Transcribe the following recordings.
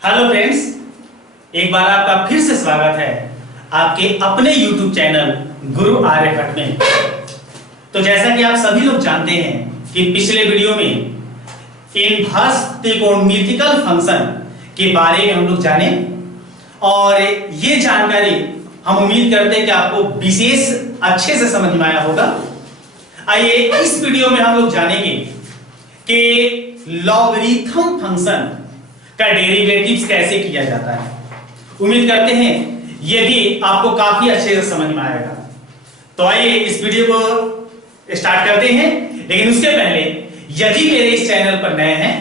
Hello friends, एक बार आपका फिर से स्वागत है आपके अपने YouTube चैनल गुरु आर्यभट्ट में। तो जैसा कि आप सभी लोग जानते हैं कि पिछले वीडियो में इनवर्स त्रिकोणमितिकल फंक्शन के बारे में हम लोग जाने और ये जानकारी हम उम्मीद करते हैं कि आपको विशेष अच्छे से समझ में आया होगा। आइए इस वीडियो में हम लोग जानेंगे कि लॉगरिथम फंक्शन का डेरिवेटिव्स कैसे किया जाता है। उम्मीद करते हैं ये भी आपको काफी अच्छे से समझ में आएगा। तो आइए इस वीडियो को स्टार्ट करते हैं, लेकिन उसके पहले यदि मेरे इस चैनल पर नए हैं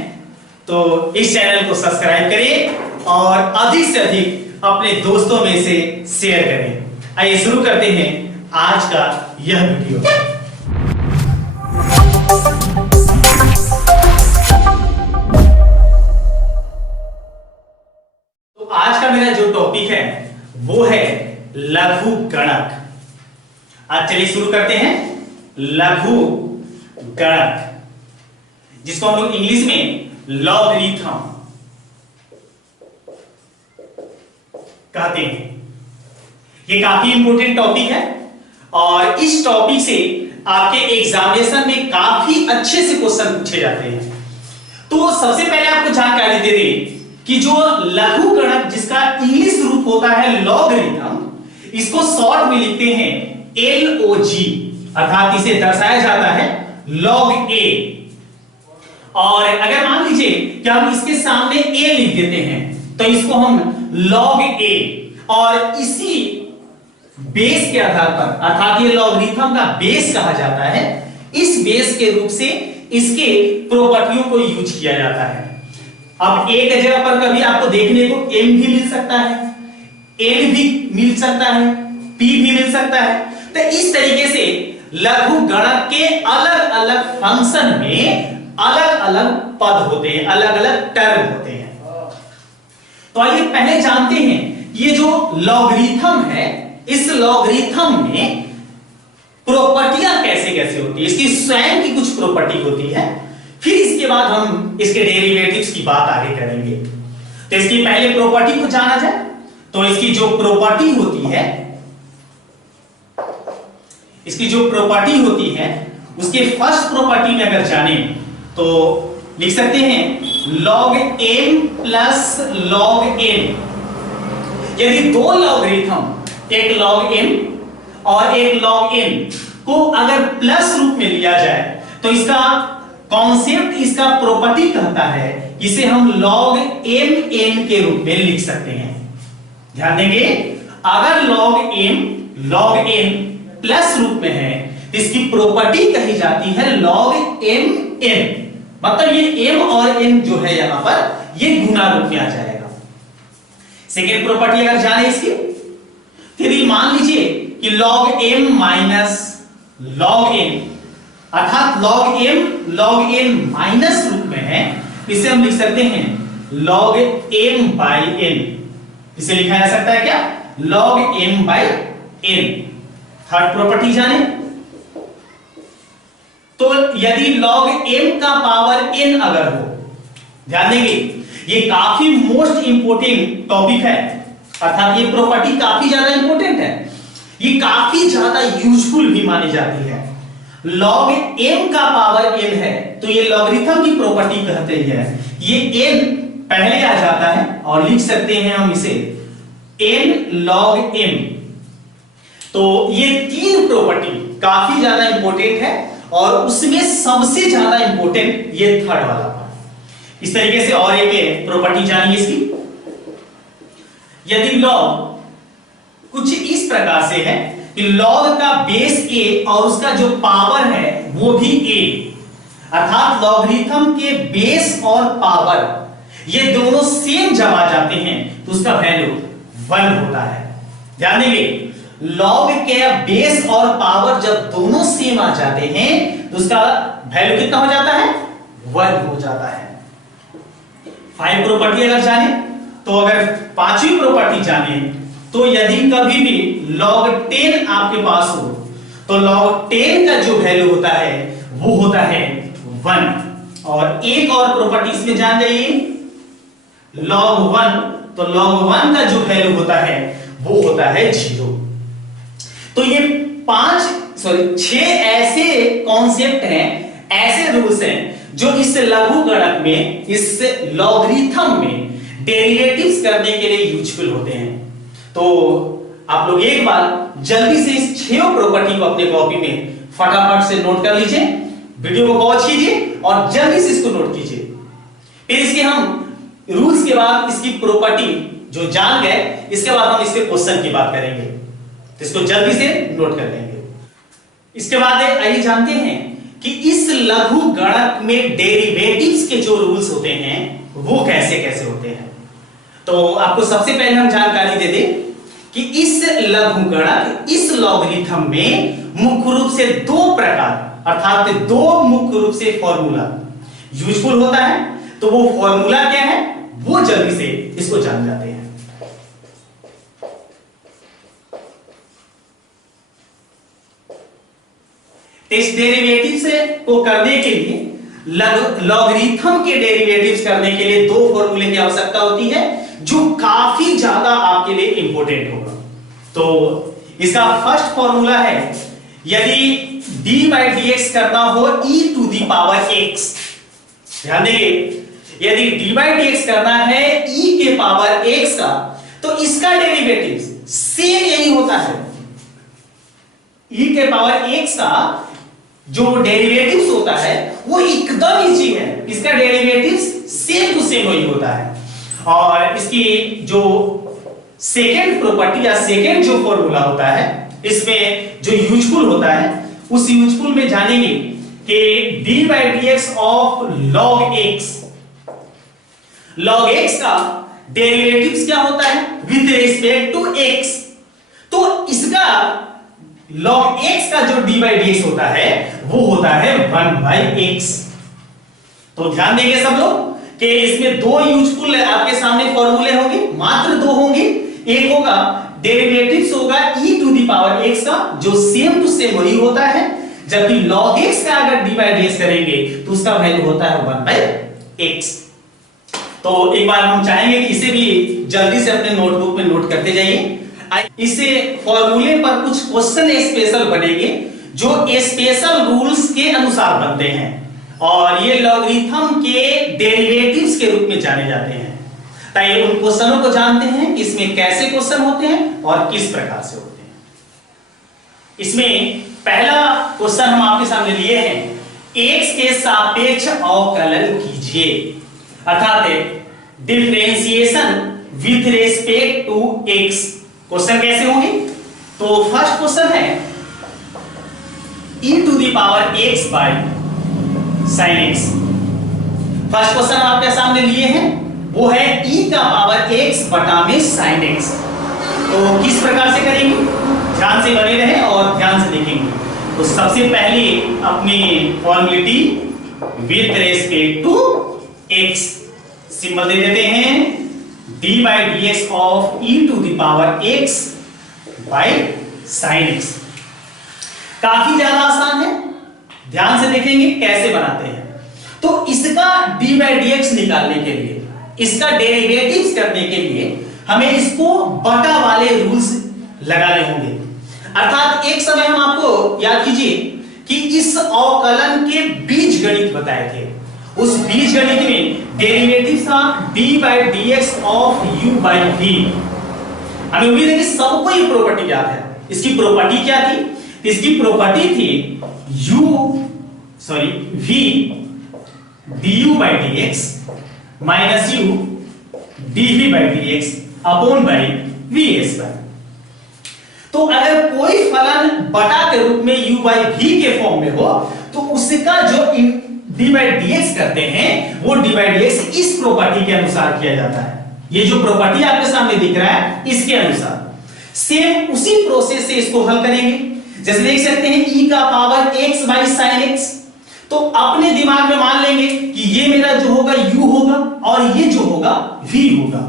तो इस चैनल को सब्सक्राइब करें और अधिक से अधिक अपने दोस्तों में से शेयर करें। आइए शुरू करते हैं आज का यह वीडियो। आज का मेरा जो टॉपिक है वो है लघु गणक। आज चलिए शुरू करते हैं लघु गणक, जिसको हम लोग इंग्लिश में लॉगरिथम कहते हैं। ये काफी इंपॉर्टेंट टॉपिक है और इस टॉपिक से आपके एग्जामिनेशन में काफी अच्छे से क्वेश्चन पूछे जाते हैं। तो सबसे पहले आपको जानकारी दे दें कि जो लघु गणक जिसका इंग्लिश रूप होता है लॉगरिथम, इसको शॉर्ट में लिखते हैं LOG, अर्थात इसे दर्शाया जाता है log a। और अगर मान लीजिए कि हम इसके सामने a लिख देते हैं तो इसको हम log a, और इसी बेस के आधार पर, अर्थात ये लॉगरिथम का बेस कहा जाता है, इस बेस के रूप से इसके प्रॉपर्टियों को यूज किया जाता है। अब एक जगह पर कभी आपको देखने को m भी मिल सकता है, n भी मिल सकता है, p भी मिल सकता है। तो इस तरीके से लघु गणक के अलग अलग फंक्शन में अलग अलग पद होते हैं, अलग अलग टर्म होते हैं। तो आइए पहले जानते हैं ये जो लॉगरिथम है, इस लॉगरिथम में प्रॉपर्टियां कैसे कैसे होती है, इसकी स्वयं की कुछ प्रॉपर्टी होती है। फिर इसके बाद हम इसके डेरिवेटिव्स की बात आगे करेंगे। तो इसकी पहले प्रॉपर्टी को जाना जाए तो इसकी जो प्रॉपर्टी होती है, उसके फर्स्ट प्रॉपर्टी में अगर जाने तो लिख सकते हैं log m plus log n। यदि दो लॉगरिथम, एक log m और एक log n को अगर प्लस रूप में लिया जाए तो इसका कॉन्सेप्ट, इसका प्रॉपर्टी कहता है इसे हम log m n के रूप में लिख सकते हैं। ध्यान देंगे, अगर log n प्लस रूप में है तो इसकी प्रॉपर्टी कही जाती है log m n, मतलब ये m और n जो है यहां पर ये गुना रूप में आ जाएगा। सेकेंड प्रॉपर्टी अगर जाने इसकी, यदि मान लीजिए कि log m minus log n, अर्थात log n माइनस रूप में है, इसे हम लिख सकते हैं log m by n। इसे लिखा जा सकता है क्या, log m by n। Third property जाने तो यदि log m का पावर n अगर हो, ध्यान देंगे ये काफी मोस्ट इंपोर्टेंट टॉपिक है, अर्थात ये प्रॉपर्टी काफी ज्यादा इंपोर्टेंट है, ये काफी ज्यादा यूजफुल भी मानी जाती है। log m का पावर n है तो ये लॉगरिथम की प्रॉपर्टी कहते हैं, ये n पहले आ जाता है और लिख सकते हैं हम इसे n log m। तो ये तीन प्रॉपर्टी काफी ज्यादा इंपॉर्टेंट है और उसमें सबसे ज्यादा इंपॉर्टेंट ये थर्ड वाला पार्ट। इस तरीके से और एक प्रॉपर्टी जानिए इसकी। यदि log कुछ इस प्रकार से है कि log का बेस a और उसका जो पावर है वो भी a, अर्थात लॉगरिथम के बेस और पावर ये दोनों सेम जब आ जाते हैं तो उसका वैल्यू 1 होता है। ध्यान देंगे, log के बेस और पावर जब दोनों सेम आ जाते हैं तो उसका वैल्यू कितना हो जाता है, 1 हो जाता है। 5 प्रॉपर्टी अगर जाने तो, अगर पांचवी प्रॉपर्टी जाने तो यदि कभी भी log 10 आपके पास हो तो log 10 का जो वैल्यू होता है वो होता है 1। और एक और प्रॉपर्टी इसमें जान जाइए, log 1, तो log 1 का जो वैल्यू होता है वो होता है 0। तो ये 6 ऐसे कॉन्सेप्ट हैं, ऐसे रूल्स हैं जो इस लघुगणक में, इस लॉगरिथम में डेरिवेटिव्स करने के लिए यूजफुल होते हैं। तो आप लोग एक बार जल्दी से इस 6 प्रॉपर्टी को अपने कॉपी में फटाफट से नोट कर लीजिए, वीडियो को पॉज कीजिए और जल्दी से इसको नोट कीजिए। फिर इसके हम रूल्स के बाद इसकी प्रॉपर्टी जो जान गए, इसके बाद हम इसके क्वेश्चन की बात करेंगे, तो इसको जल्दी से नोट कर लेंगे। इसके बाद आइए जानते हैं कि इस लघुगणक में डेरिवेटिव्स के जो रूल्स होते हैं वो कैसे कैसे होते हैं। तो आपको सबसे पहले हम जानकारी दे दें कि इस लघुगणक, इस लॉगरिथम में मुख्य रूप से 2 प्रकार अर्थात 2 मुख्य रूप से फॉर्मूला यूजफुल होता है। तो वो फॉर्मूला क्या है वो जल्दी से इसको जान जाते हैं। इस डेरिवेटिव्स को करने के लिए, लॉगरिथम के डेरिवेटिव्स करने के लिए 2 फॉर्मूले की आवश्यकता होती है जो काफी ज्यादा आपके लिए इंपॉर्टेंट होगा। तो इसका फर्स्ट फॉर्मूला है, यदि d by dx करना हो e to the power x, ध्यान देंगे, यदि d by dx करना है e के पावर x का, तो इसका डेरिवेटिव सेम यही होता है। e के पावर x का जो डेरिवेटिव्स होता है वो एकदम इजी है, इसका डेरिवेटिव्स सेम टू सेम वही होता है। और इसकी जो सेकेंड प्रॉपर्टी या सेकेंड जो फॉर्मूला होता है, इसमें जो यूजफुल होता है, उस यूजफुल में जानेंगे कि d by dx of log x, log x का डेरिवेटिव्स क्या होता है विद रिस्पेक्ट टू x। तो इसका log x का जो d by dx होता है वो होता है 1 by x। तो ध्यान देंगे सब लोग कि इसमें 2 यूजफुल आपके सामने फॉर्मूले होंगे, मात्र 2 होंगे। एक होगा डेरिवेटिव्स होगा e to the power x का, जो सेम टू सेम वही होता है, जबकि log x का अगर d by dx करेंगे तो उसका वैल्यू होता है 1 by x। तो एक बार हम चाहेंगे कि इसे भी जल्दी से अपने नोटबुक में नोट करते जाइए। इसे फॉर्मूले पर कुछ क्वेश्चन स्पेशल बनेंगे जो स्पेशल रूल्स के अनुसार बनते हैं, और ये लॉगरिथम के डेरिवेटिव्स के रूप में जाने जाते हैं। ताकि उन क्वेश्चनों को जानते हैं कि इसमें कैसे क्वेश्चन होते हैं और किस प्रकार से होते हैं। इसमें पहला क्वेश्चन हम आपके सामने लिए हैं, x के सापेक्ष अवकलन कीजिए, अर्थात differentiation with respect to x। Question कैसे होंगे? तो फर्स्ट क्वेश्चन है e to the power x by sin x। First question आपके सामने लिए हैं वो है e का पावर x बटा में sin x। तो किस प्रकार से करेंगे, ध्यान से बने रहें और ध्यान से देखेंगे। तो सबसे पहले अपनी formality with respect to x symbol दे देते हैं d by dx of e to the power x by sin x। काफी ज्यादा आसान है, ध्यान से देखेंगे कैसे बनाते हैं। तो इसका d by dx निकालने के लिए, इसका डेरिवेटिव्स करने के लिए हमें इसको बटा वाले रूल्स लगाने होंगे। अर्थात एक समय हम आपको याद कीजिए कि इस अवकलन के बीजगणित बताए थे, उस बीजगणित में डेरिवेटिव था d by dx of u by v। हमें उम्मीद है कि सबको ये प्रॉपर्टी याद है। इसकी प्रॉपर्टी क्या थी? इसकी प्रॉपर्टी थी v du by dx minus u dv by dx upon by vs पर। तो अगर कोई फलन बटा के रूप में u by v के फॉर्म में हो तो उसका जो d by dx करते हैं वो d by dx इस प्रॉपर्टी के अनुसार किया जाता है। ये जो प्रॉपर्टी आपके सामने दिख रहा है इसके अनुसार सेम उसी प्रोसेस से इसको हल करेंगे। जैसे देख सकते हैं e का power x by sin x, तो अपने दिमाग में मान लेंगे कि ये मेरा जो होगा u होगा और ये जो होगा v होगा,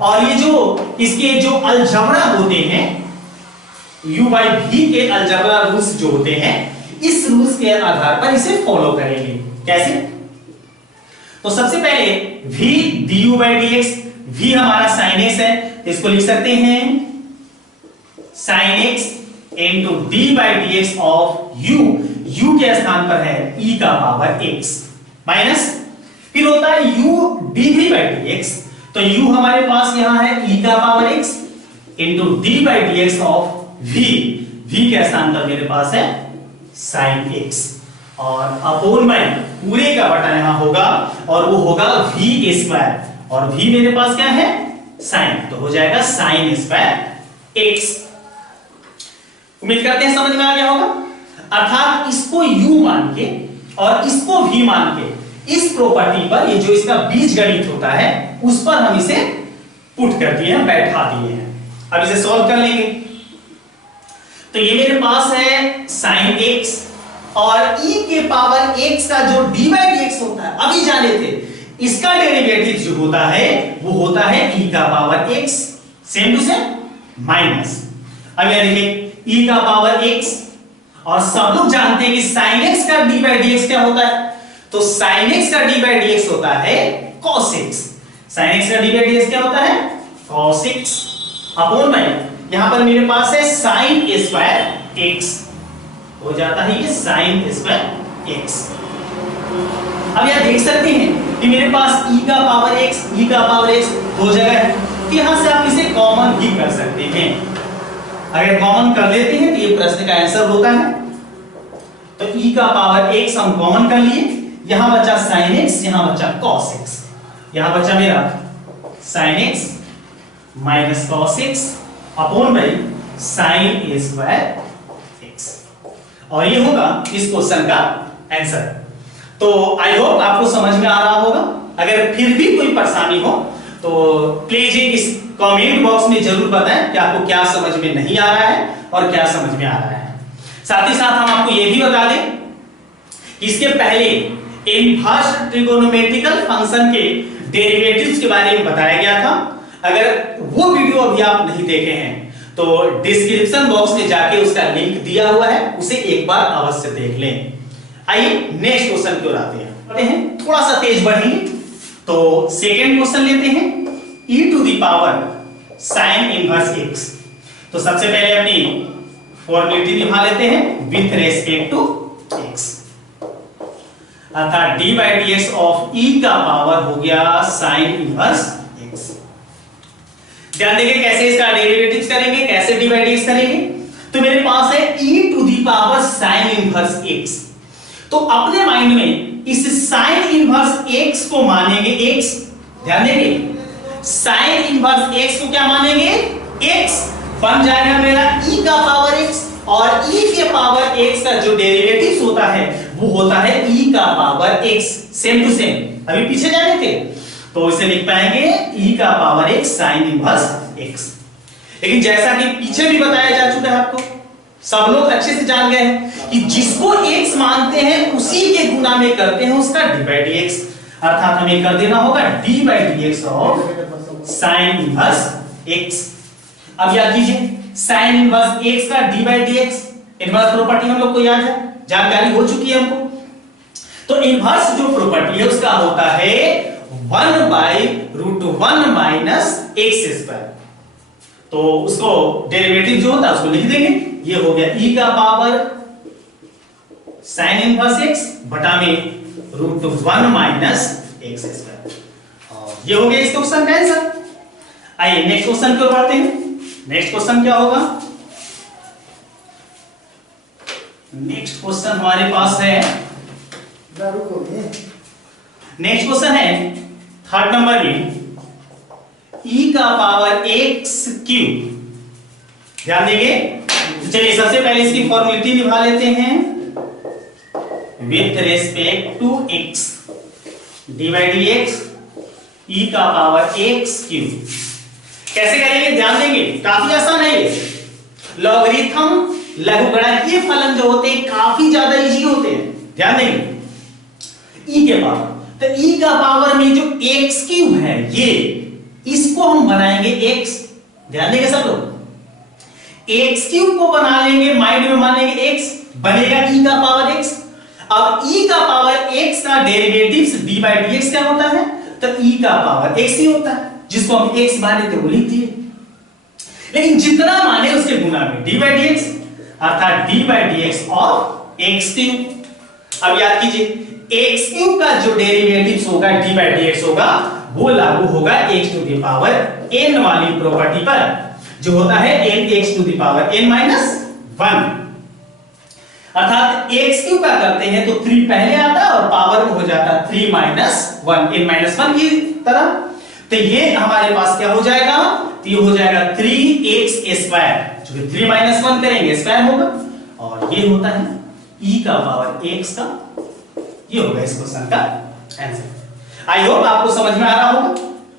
और ये जो इसके जो अलजबरा होते हैं u by v के अलजबरा रूल्स जो होते हैं, इस रूल्स के आधार पर इसे फॉलो करेंगे। कैसे? तो सबसे पहले v du by dx v हमारा sin x है, तो इसको लिख सकते हैं sin x into d by dx of u के स्थान पर है e का पावर x माइनस फिर होता है u dv by dx, तो u हमारे पास यहां है e का power x into d by dx of v के स्थान पर मेरे पास है sin x और अपॉन में पूरे का बटा यहां होगा और वो होगा v स्क्वायर और v मेरे पास क्या है sin, तो हो जाएगा sin स्क्वायर x। उम्मीद करते हैं समझ में आ गया होगा। अर्थात इसको u मान के और इसको v मान के इस प्रॉपर्टी पर ये जो इसका बीजगणित होता है उस पर हम इसे पुट कर दिए हैं, बैठा दिए हैं। अब इसे सॉल्व कर लेंगे। तो ये मेरे पास है sin x और e के पावर x का जो d by dx होता है अभी जाने थे, इसका डेरिवेटिव जो होता है वो होता है e का power x same to same minus. अब यह देखिए e का पावर x और सब लोग जानते हैं कि sin x का d by dx क्या होता है, तो sin x का d by dx होता है cos x। sin x का d by dx क्या होता है cos x अपॉन में यहां पर मेरे पास है sin स्क्वायर x हो जाता है ये sin स्क्वायर x। अब यहां देख सकते हैं कि मेरे पास e का पावर x हो जाएगा, तो यहां से आप इसे कॉमन भी कर सकते हैं। अगर कॉमन कर लेते हैं तो ये प्रश्न का आंसर होता है। तो e का पावर x हम कॉमन कर लिए, यहां बचा sin x, यहां बचा cos x, यहां बचा मेरा sin x minus cos x upon में sin स्क्वायर x और ये होगा इस क्वेश्चन का आंसर। तो आई होप आपको समझ में आ रहा होगा। अगर फिर भी कोई परेशानी हो तो प्लीज इस कमेंट बॉक्स में जरूर बताएं कि आपको क्या समझ में नहीं आ रहा है और क्या समझ में आ रहा है। साथ ही साथ हम आपको यह भी बता दें कि इसके पहले इनवर्स ट्रिगोनोमेट्रिकल फंक्शन के डेरिवेटिव्स के बारे में बताया गया था। अगर वो वीडियो अभी आप नहीं देखे हैं तो डिस्क्रिप्शन बॉक्स में जाके उसका लिंक दिया हुआ है, उसे एक बार अवश्य देख लें। आइए नेक्स्ट क्वेश्चन की ओर आते हैं, थोड़ा सा तेज बढ़ेंगे। तो सेकंड क्वेश्चन लेते हैं e to the power sin inverse x। तो सबसे पहले अपनी फॉर्मेलिटी निभा लेते हैं विथ रेस्पेक्ट टू x, अर्थात d by dx of e का पावर हो गया sin इनवर्स x। ध्यान देंगे कैसे इसका डेरिवेटिव्स करेंगे, कैसे d by dx करेंगे। तो मेरे पास है e to the power sin inverse x, तो अपने माइंड में इस sin इनवर्स x को मानेंगे x। ध्यान देंगे sin इनवर्स x को क्या मानेंगे x, बन जाएगा मेरा e का पावर x और e के पावर x का जो डेरिवेटिव्स होता है वो होता है e का power x same to same. अभी पीछे जाने थे तो इसे लिख पाएंगे e का power x sin inverse x। लेकिन जैसा कि पीछे भी बताया जा चुका है आपको, सब लोग अच्छे से जान गए हैं कि जिसको x मानते हैं उसी के गुना में करते हैं उसका d by dx, अर्थात हमें कर देना होगा d by dx of sin inverse x। अब याद कीजिए sin इनवर्स x का d by dx inverse property हम लोग को याद है, जानकारी हो चुकी है हमको। तो इनवर्स जो प्रॉपर्टी है उसका होता है 1/√1 माइनस x स्क्वायर। तो उसको डेरिवेटिव जो होता है उसको लिख देंगे, ये हो गया e का पावर sin इनवर्स x बटा में √1 माइनस x स्क्वायर, और ये हो गया इस क्वेश्चन का आंसर। आइए नेक्स्ट क्वेश्चन की ओर बढ़ते हैं। नेक्स्ट क्वेश्चन क्या होगा, नेक्स्ट क्वेश्चन हमारे पास है, नेक्स्ट क्वेश्चन है थर्ड नंबर में e का पावर x क्यूब। ध्यान देंगे, चलिए सबसे पहले इसकी फॉर्मेलिटी निभा लेते हैं with respect to x, d by dx e का पावर x क्यूब। कैसे करेंगे, ध्यान देंगे, काफी आसान है ये। लॉगरिथम लघुगणकीय फलन जो होते हैं काफी ज्यादा इजी होते हैं। ध्यान देंगे e के पावर, तो e का पावर में जो x क्यूब है ये, इसको हम बनाएंगे x। ध्यान देंगे सब लोग, x क्यूब को बना लेंगे, माइंड में मानेंगे x, बनेगा e का पावर x। अब e का पावर x का डेरिवेटिव्स d by dx क्या होता है, तो e का पावर x ही होता है। जिसको हम x माने थे वो लिख दिए, लेकिन जितना माने उसके गुना में d बाई डी एक्स, अर्थात d by D x of x cube. अब याद कीजिए एक्स क्यूब का जो डेरिवेटिव्स होगा d बाई डी एक्स होगा वो लागू होगा x to the power n वाली प्रॉपर्टी पर, जो होता है n x to the power n minus 1, अर्थात x क्यूब का करते हैं तो 3 पहले आता है और पावर में हो जाता है 3 माइनस 1 n माइनस 1 की तरह। तो ये हमारे पास क्या हो जाएगा, तो ये हो जाएगा 3x स्क्वायर, जो कि 3 माइनस 1 करेंगे स्क्वायर होगा, और ये होता है e का पावर x का। ये होगा इस क्वेश्चन का आंसर। आई होप आपको समझ में आ रहा होगा।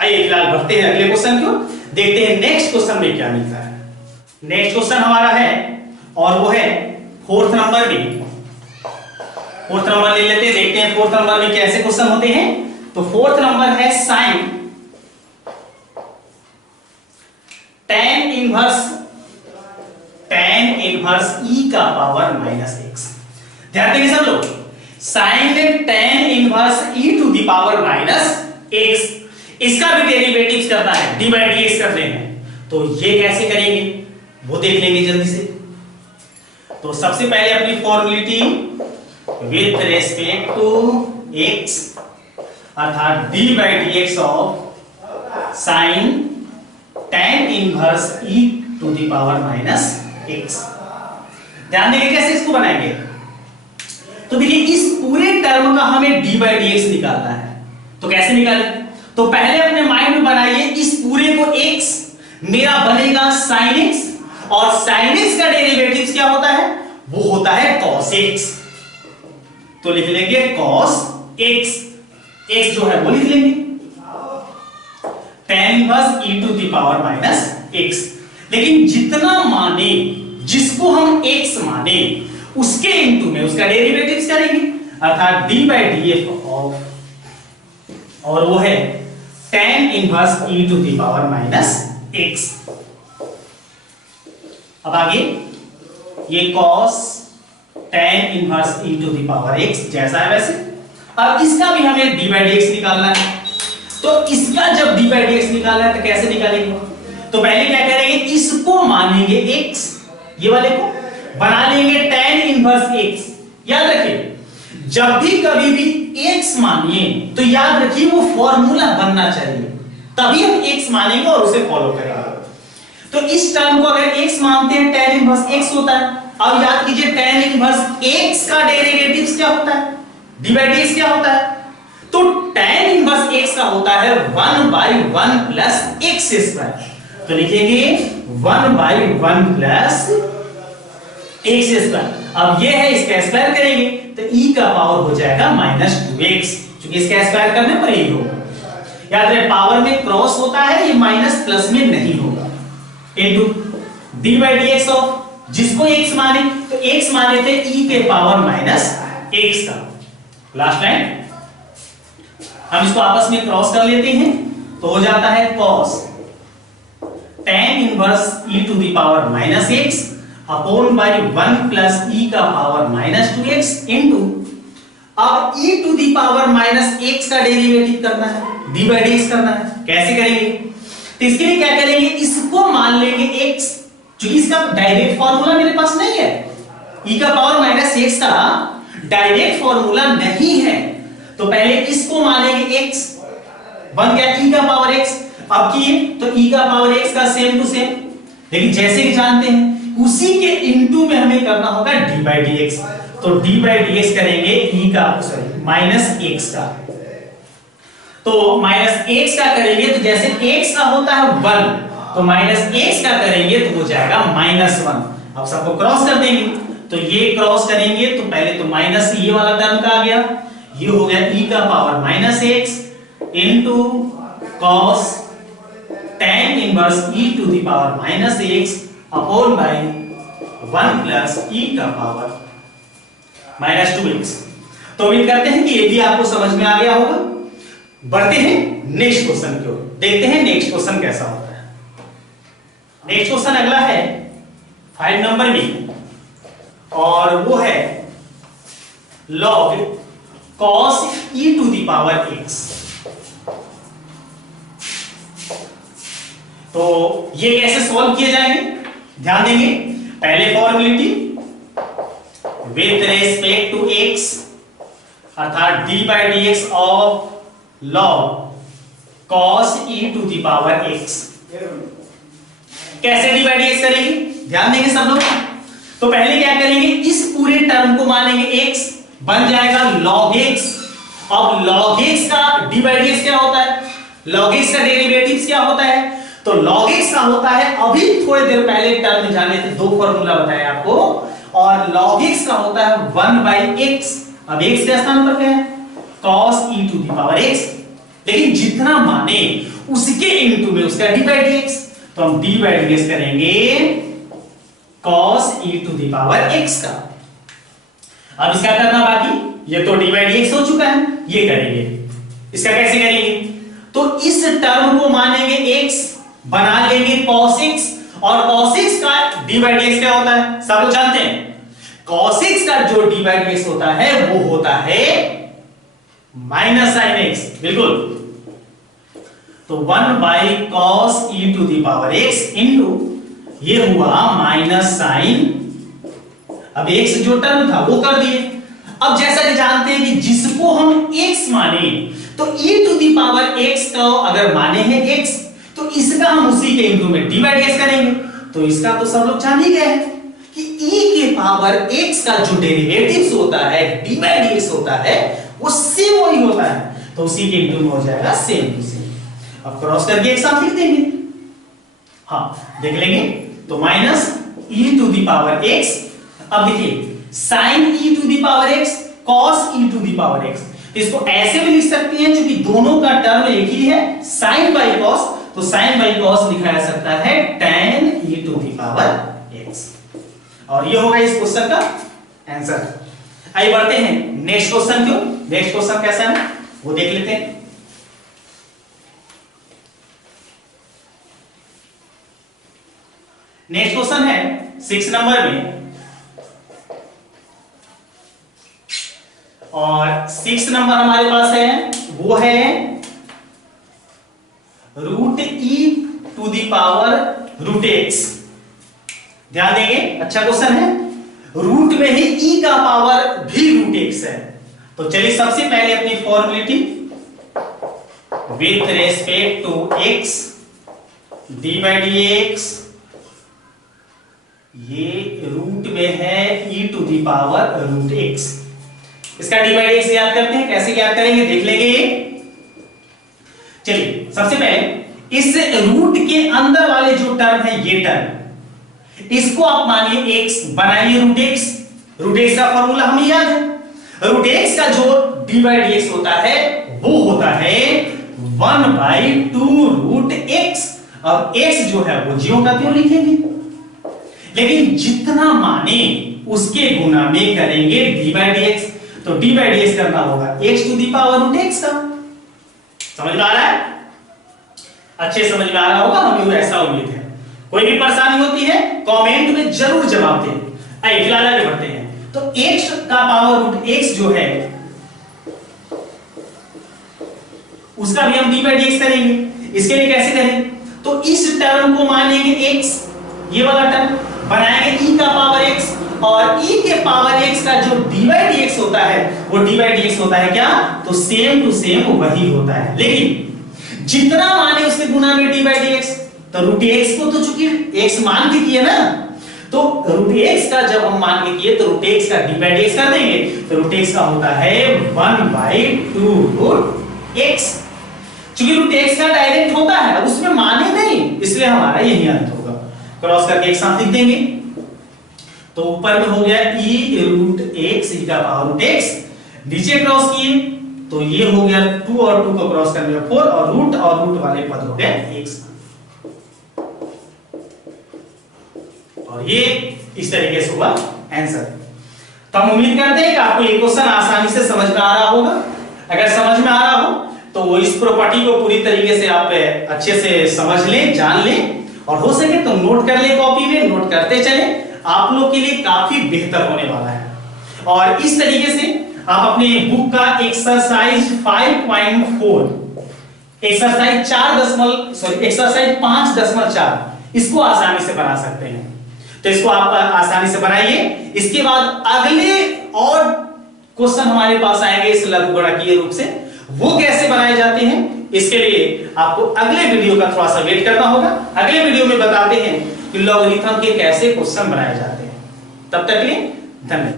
आइए फिलहाल बढ़ते हैं अगले क्वेश्चन को, देखते हैं नेक्स्ट क्वेश्चन में क्या मिलता है। नेक्स्ट क्वेश्चन हमारा है और वो है फोर्थ नंबर में। फोर्थ नंबर ले लेते हैं, देखते हैं फोर्थ नंबर में कैसे क्वेश्चन होते हैं। तो फोर्थ नंबर है साइन tan इनवर्स e का पावर माइनस x। ध्यान देंगे सब लोग, sine tan inverse e to the power minus x, इसका भी डेरिवेटिव्स करना है, d बाई डी एक्स करने हैं। तो ये कैसे करेंगे वो देख लेंगे जल्दी से। तो सबसे पहले अपनी formality with respect to x, अर्थात d by D x of sine tan inverse e to the power minus x। ध्यान देंगे कैसे इसको बनाएंगे। तो देखिए इस पूरे टर्म का हमें d बाई डी एक्स निकालना है, तो कैसे निकालें। तो पहले अपने माइंड में बनाइए इस पूरे को x, मेरा बनेगा sin x, और sin x का डेरिवेटिव्स क्या होता है, वो होता है cos x। तो लिख लेंगे cos x, x जो है वो लिख लेंगे tan inverse e to the power minus x। लेकिन जितना माने, जिसको हम x माने उसके इनटू में उसका डेरिवेटिव्स करेंगे, अर्थात d by D x of, और वो है tan inverse e to the power minus x। अब आगे ये cos tan inverse e to the power x जैसा है वैसे। अब इसका भी हमें d बाई डी एक्स निकालना है। तो इसका जब d बाई डी एक्स निकालना है तो कैसे निकालेंगे। तो पहले क्या करेंगे, इसको मानेंगे x, ये वाले को बना लेंगे tan इनवर्स x। याद रखिए जब भी कभी भी x मानिए तो याद रखिए वो फॉर्मूला बनना चाहिए, तभी हम x मानेंगे और उसे फॉलो करेंगे। तो इस टर्म को अगर x मानते हैं tan इनवर्स x होता है। अब याद कीजिए tan इनवर्स x का डेरिवेटिव्स क्या होता है, d बाई डी एक्स क्या होता है। तो tan इनवर्स x का होता है 1 बाई 1 प्लस x स्क्वायर। तो लिखेंगे 1 बाई 1 प्लस x स्क्वायर। अब ये है, इसका स्क्वायर करेंगे तो e का पावर हो जाएगा माइनस 2x, क्योंकि इसका स्क्वायर करने पर यही होगा। याद रहे पावर में क्रॉस होता है, ये माइनस प्लस में नहीं होगा, into d by D x of, जिसको x माने तो x माने थे e के पावर माइनस x का। लास्ट लाइन हम इसको आपस में क्रॉस कर लेते हैं तो हो जाता है cos tan inverse e to the power minus x upon by 1 plus e का पावर माइनस 2x इनटू, अब e to the power minus x का डेरिवेटिव करना है, d बाई डी एक्स करना है। कैसे करेंगे, तो इसके लिए क्या करेंगे, इसको मान लेंगे x, क्योंकि इसका डायरेक्ट फॉर्मूला मेरे पास नहीं है, e का पावर माइनस x का डायरेक्ट फॉर्मूला नहीं है। तो पहले इसको मानेंगे x, बन गया e का पावर x। अब किए तो e का पावर x का सेम टू सेम, लेकिन जैसे कि जानते हैं उसी के इनटू में हमें करना होगा d बाई डी एक्स। तो d बाई डी एक्स करेंगे e का, सॉरी माइनस x का, तो माइनस x का करेंगे तो जैसे x का होता है 1, तो माइनस x का करेंगे तो हो जाएगा माइनस 1। अब सबको क्रॉस कर देंगे, तो ये क्रॉस करेंगे तो पहले तो माइनस ये वाला टर्म का आ गया, ये हो गया e का power minus x into cos tan inverse e to the power minus x upon by 1 plus e का पावर माइनस 2x। तो उम्मीद करते हैं कि ये भी आपको समझ में आ गया होगा। बढ़ते हैं नेक्स्ट क्वेश्चन की ओर, देखते हैं नेक्स्ट क्वेश्चन कैसा होता है। नेक्स्ट क्वेश्चन अगला है 5 नंबर में, और वो है log cos e to the power x। तो ये कैसे सॉल्व किए जाएंगे, ध्यान देंगे। पहले formality with respect to x अर्थात d by D x of log cos e to the power x। कैसे डी बाई डी एक्स करेंगे, ध्यान देंगे सब लोग। तो पहले क्या करेंगे, इस पूरे टर्म को मानेंगे x, बन जाएगा log x। अब log x का डी बाई डी एक्स क्या होता है, log x का डेरिवेटिव्स क्या होता है, तो log x का होता है, अभी थोड़ी देर पहले टर्म में जाने थे दो फॉर्मूला बताया आपको, और log x का होता है 1 बाई x। अब x के स्थान पर क्या है, cos e to the power x, लेकिन जितना माने उसके इनटू में उसका डी बाई डी एक्स, तो हम डी बाई डी एक्स करेंगे cos e to the power x का। अब इसका करना बाकी, ये तो डी बाई डी एक्स हो चुका है, ये करेंगे। इसका कैसे करेंगे, तो इस टर्म को मानेंगे x, बना लेंगे cos x, और cos x का डी बाई डी एक्स क्या होता है, सब लोग जानते हैं। cos x का जो डी बाई डी एक्स होता है वो होता है माइनस साइन x, बिल्कुल। तो 1 by cos e to the power x into ये हुआ माइनस साइन, अब x जो टर्म था वो कर दिए। अब जैसा कि जानते हैं कि जिसको हम x माने, तो e to the power x का अगर माने हैं x, तो इसका हम उसी के इंटू में डी बाई डी एक्स करेंगे। तो इसका तो सब लोग जान ही गए कि e के पावर x का जो डेरिवेटिव्स होता है, डी बाई डी एक्स होता है, वो सेम वही होता है, तो उसी के इंटू में हो जाएगा सेम टू सेम। अब क्रॉस करके एक साथ लिख देंगे, हाँ देख लेंगे। तो minus e to the power x, अब देखिए sine e to the power x cos e to the power x, इसको ऐसे भी लिख सकते हैं क्योंकि दोनों का टर्म एक ही है, sin बाई cos, तो sin बाई cos लिखा जा सकता है tan e to the power x। और ये होगा इस क्वेश्चन का आंसर। आइए बढ़ते हैं नेक्स्ट क्वेश्चन को। नेक्स्ट क्वेश्चन कैसा है वो देख लेते हैं। नेक्स्ट क्वेश्चन है 6 नंबर में, और 6 नंबर हमारे पास है वो है root e to the power root x। ध्यान देंगे, अच्छा क्वेश्चन है, रूट में ही e का पावर भी रूट x है। तो चलिए सबसे पहले अपनी formality with respect to x d by D x, ये रूट में है e to the power root x। इसका डी बाई डी एक्स याद करते हैं, कैसे याद करेंगे देख लेंगे। चलिए सबसे पहले इस रूट के अंदर वाले जो टर्म है, ये टर्म, इसको आप मानिए x, बनाइए रूट x। रूट x का फॉर्मूला हमें याद है, रूट x का जो डी बाई डी एक्स होता है वो होता है 1 बाई 2 रूट x। अब x जो है वो ज्यों का त्यों लिखेंगे, लेकिन जितना माने उसके गुना में करेंगे डी बाई डी एक्स। तो डी बाई डी एक्स करना होगा x to the power root x का। समझ में आ रहा है, अच्छे समझ में आ रहा होगा, हमें ऐसा उम्मीद है। कोई भी परेशानी होती है कमेंट में जरूर जवाब दें। आइए फिलहाल आगे बढ़ते हैं। तो x का पावर रूट x जो है उसका भी हम डी बाई डी एक्स करेंगे। इसके लिए कैसे करें, तो इस टर्म को मानेंगे x, ये वाला टर्म बनाएंगे e का पावर x, और e के पावर x का जो डी बाई डी एक्स होता है वो डी बाई डी एक्स होता है क्या, तो सेम टू सेम वही होता है, लेकिन जितना माने उसके गुना में डी बाई डी एक्स। तो रूट x को तो चूंकि x मान के किए ना, तो रूट x का जब हम मान के किए तो रूट x का डी बाई डी एक्स कर देंगे। तो रूट x का होता है 1 बाई 2 रूट x। चूंकि रूट x का डायरेक्ट होता है, अब उसमें माने नहीं, इसलिए हमारा यही अंत होगा। क्रॉस करके एक साथ लिख देंगे। तो ऊपर में हो गया e रूट x e का पावर रूट x, नीचे क्रॉस किए तो ये हो गया 2 और 2 को क्रॉस करने में 4, और रूट वाले पद हो गए x, और ये इस तरीके से हुआ आंसर। तो हम उम्मीद करते हैं कि आपको ये क्वेश्चन आसानी से समझ में आ रहा होगा। अगर समझ में आ रहा हो तो वो इस प्रॉपर्टी को पूरी तरीके से आप अच्छे से समझ लें, जान लें, और हो सके तो नोट कर लें, कॉपी में नोट करते चले, आप लोग के लिए काफी बेहतर होने वाला है। और इस तरीके से आप अपने बुक का एक्सरसाइज 5.4 एक्सरसाइज 5.4 इसको आसानी से बना सकते हैं। तो इसको आप आसानी से बनाइए। इसके बाद अगले और क्वेश्चन हमारे पास आएंगे इस लघुगणकीय रूप से, वो कैसे बनाए जाते हैं इसके लिए आपको अगले वीडियो का थोड़ा सा वेट करना होगा। अगले वीडियो में बताते हैं कि लॉगरिथम के कैसे क्वेश्चन बनाए जाते हैं। तब तक के लिए धन्यवाद।